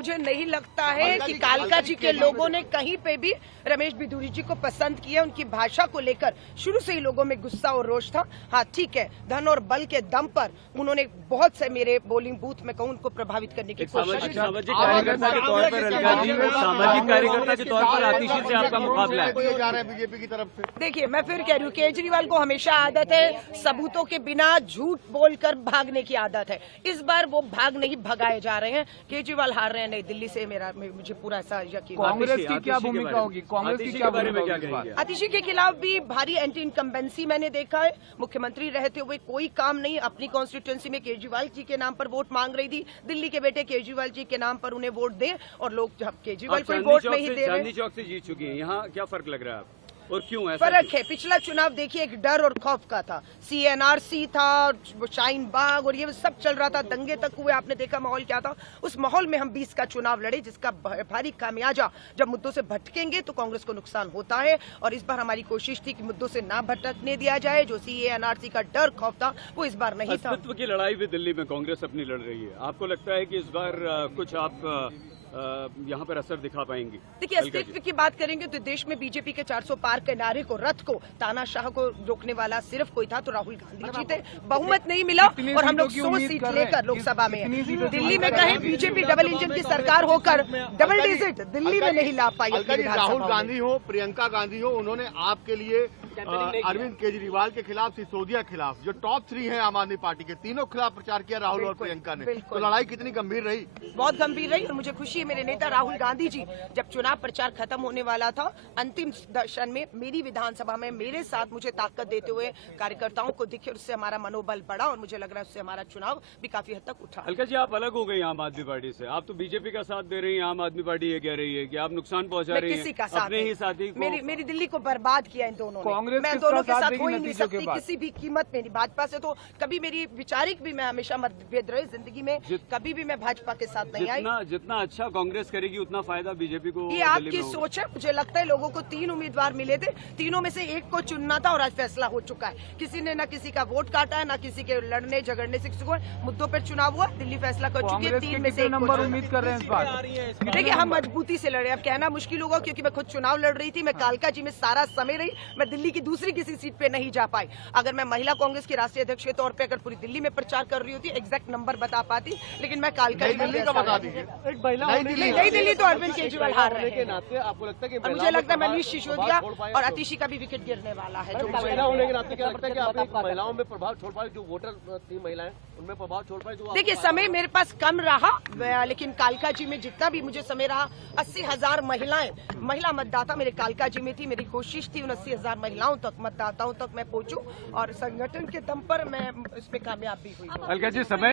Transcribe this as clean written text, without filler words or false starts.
मुझे नहीं लगता है कि कालका जी के लोगों ने कहीं पे भी रमेश बिधूरी जी को पसंद किया। उनकी भाषा को लेकर शुरू से ही लोगों में गुस्सा और रोष था। हाँ ठीक है, धन और बल के दम पर उन्होंने बहुत से मेरे बोलिंग बूथ में कहूँ उनको प्रभावित करने की कोशिश की। सामाजिक कार्यकर्ता के तौर पर सामाजिक कार्यकर्ता के तौर पर आतिशी से आपका मुकाबला है बीजेपी की तरफ से। देखिए, मैं फिर कह रही हूँ, केजरीवाल को हमेशा आदत है सबूतों के बिना झूठ बोलकर भागने की आदत है। इस बार वो भाग नहीं भगाए जा रहे हैं। केजरीवाल हार रहे हैं नई दिल्ली से, मुझे पूरा ऐसा यकीन। कांग्रेस की क्या भूमिका होगी? कांग्रेस की क्या बारे में क्या भूमिका होगी? आतिशी के खिलाफ भी भारी एंटी इनकम्बेंसी मैंने देखा है। मुख्यमंत्री रहते हुए कोई काम नहीं, अपनी कॉन्स्टिट्यूएंसी में केजरीवाल जी के नाम पर वोट मांग रही थी। दिल्ली के बेटे केजरीवाल जी के नाम पर उन्हें वोट दें और लोग जब केजरीवाल को वोट नहीं दे रहे। चांदनी चौक से जीत चुकी है, यहाँ क्या फर्क लग रहा है आपको और क्यों ऐसा? फर्क है, पिछला चुनाव देखिए एक डर और खौफ का था। CNRC था, शाहीन बाग और ये सब चल रहा था, दंगे तक हुए। आपने देखा माहौल क्या था। उस माहौल में हम 20 का चुनाव लड़े, जिसका भारी खामियाजा जब मुद्दों से भटकेंगे तो कांग्रेस को नुकसान होता है। और इस बार हमारी कोशिश थी कि मुद्दों से ना भटकने दिया जाए। जो CNRC का डर खौफ था वो इस बार नहीं था। अस्तित्व की लड़ाई भी दिल्ली में कांग्रेस अपनी लड़ रही है। आपको लगता है कि इस बार कुछ आप यहाँ पर असर दिखा पाएंगी? देखिए, अस्तित्व की बात करेंगे तो देश में बीजेपी के 400 पार के नारे को, रथ को, तानाशाह को रोकने वाला सिर्फ कोई था तो राहुल गांधी जी थे। बहुमत नहीं मिला और हम लोग 100 सीट लेकर लोकसभा में हैं। दिल्ली में कहे बीजेपी डबल इंजन की सरकार होकर डबल डिजिट दिल्ली में नहीं ला पाई। राहुल गांधी हो, प्रियंका गांधी हो, उन्होंने आपके लिए अरविंद केजरीवाल के खिलाफ, सिसोदिया के खिलाफ, जो टॉप 3 है आम आदमी पार्टी के, तीनों खिलाफ प्रचार किया राहुल और प्रियंका ने। तो लड़ाई कितनी गंभीर रही? बहुत गंभीर रही। और मुझे खुशी है, मेरे नेता राहुल गांधी जी जब चुनाव प्रचार खत्म होने वाला था, अंतिम दर्शन में मेरी विधानसभा में मेरे साथ मुझे ताकत देते हुए कार्यकर्ताओं को दिखे, उससे हमारा मनोबल बढ़ा और मुझे लग रहा है उससे हमारा चुनाव भी काफी हद तक उठा। अलका जी, आप अलग हो गई आम आदमी पार्टी से। आप तो बीजेपी का साथ दे रही हैं, आम आदमी पार्टी ये कह रही है कि आप नुकसान पहुंचा रही हैं किसी का साथ अपने ही साथी को। मेरी दिल्ली को बर्बाद किया इन दोनों ने। मैं कांग्रेस दोनों के साथ हो ही नहीं सकती किसी भी कीमत में। भाजपा से तो कभी मेरी विचारिक भी मैं हमेशा मतभेद रहे जिंदगी में, कभी भी मैं भाजपा के साथ नहीं आई। जितना अच्छा कांग्रेस करेगी उतना फायदा बीजेपी को। ये आपकी सोच है। मुझे लगता है लोगों को 3 उम्मीदवार मिले थे, तीनों में से एक को चुनना था और आज फैसला हो चुका है। किसी ने ना किसी का वोट काटा है, ना किसी के लड़ने झगड़ने से किसी को मुद्दों पर चुनाव हुआ। दिल्ली फैसला कर चुकी है, 3 में से 1 नंबर उम्मीद कर रहे हैं इस बार? देखिए, हम मजबूती से लड़े। अब कहना मुश्किल होगा क्योंकि मैं खुद चुनाव लड़ रही थी। मैं कालका जी में सारा समय रही, मैं दिल्ली की दूसरी किसी सीट पे नहीं जा पाई। अगर मैं महिला कांग्रेस की राष्ट्रीय अध्यक्ष के तौर पे अगर पूरी दिल्ली में प्रचार कर रही होती, एग्जैक्ट नंबर बता पाती, लेकिन मैं कालका जी दिल्ली का बता दीजिए। नई दिल्ली तो अरविंद केजरीवाल हार रहे हैं। आपको लगता है कि और मुझे लगता है मनीष सिसोदिया और आतिशी का भी विकेट गिरने वाला है। महिला होने के नाते क्या लगता है कि आप महिलाओं में प्रभाव छोड़ पाए? जो वोटर थी महिलाएं, उनमें प्रभाव छोड़ पाए? देखिए, समय मेरे पास कम रहा, लेकिन कालका जी में जितना भी मुझे समय रहा, 80,000 महिला मतदाता मेरे कालका जी में थी। मेरी कोशिश थी उन 80,000 महिलाओं तक, मतदाताओं तक मैं पहुंचूं और संगठन के दम पर मैं इसमें कामयाब भी हुई। अलका जी, समय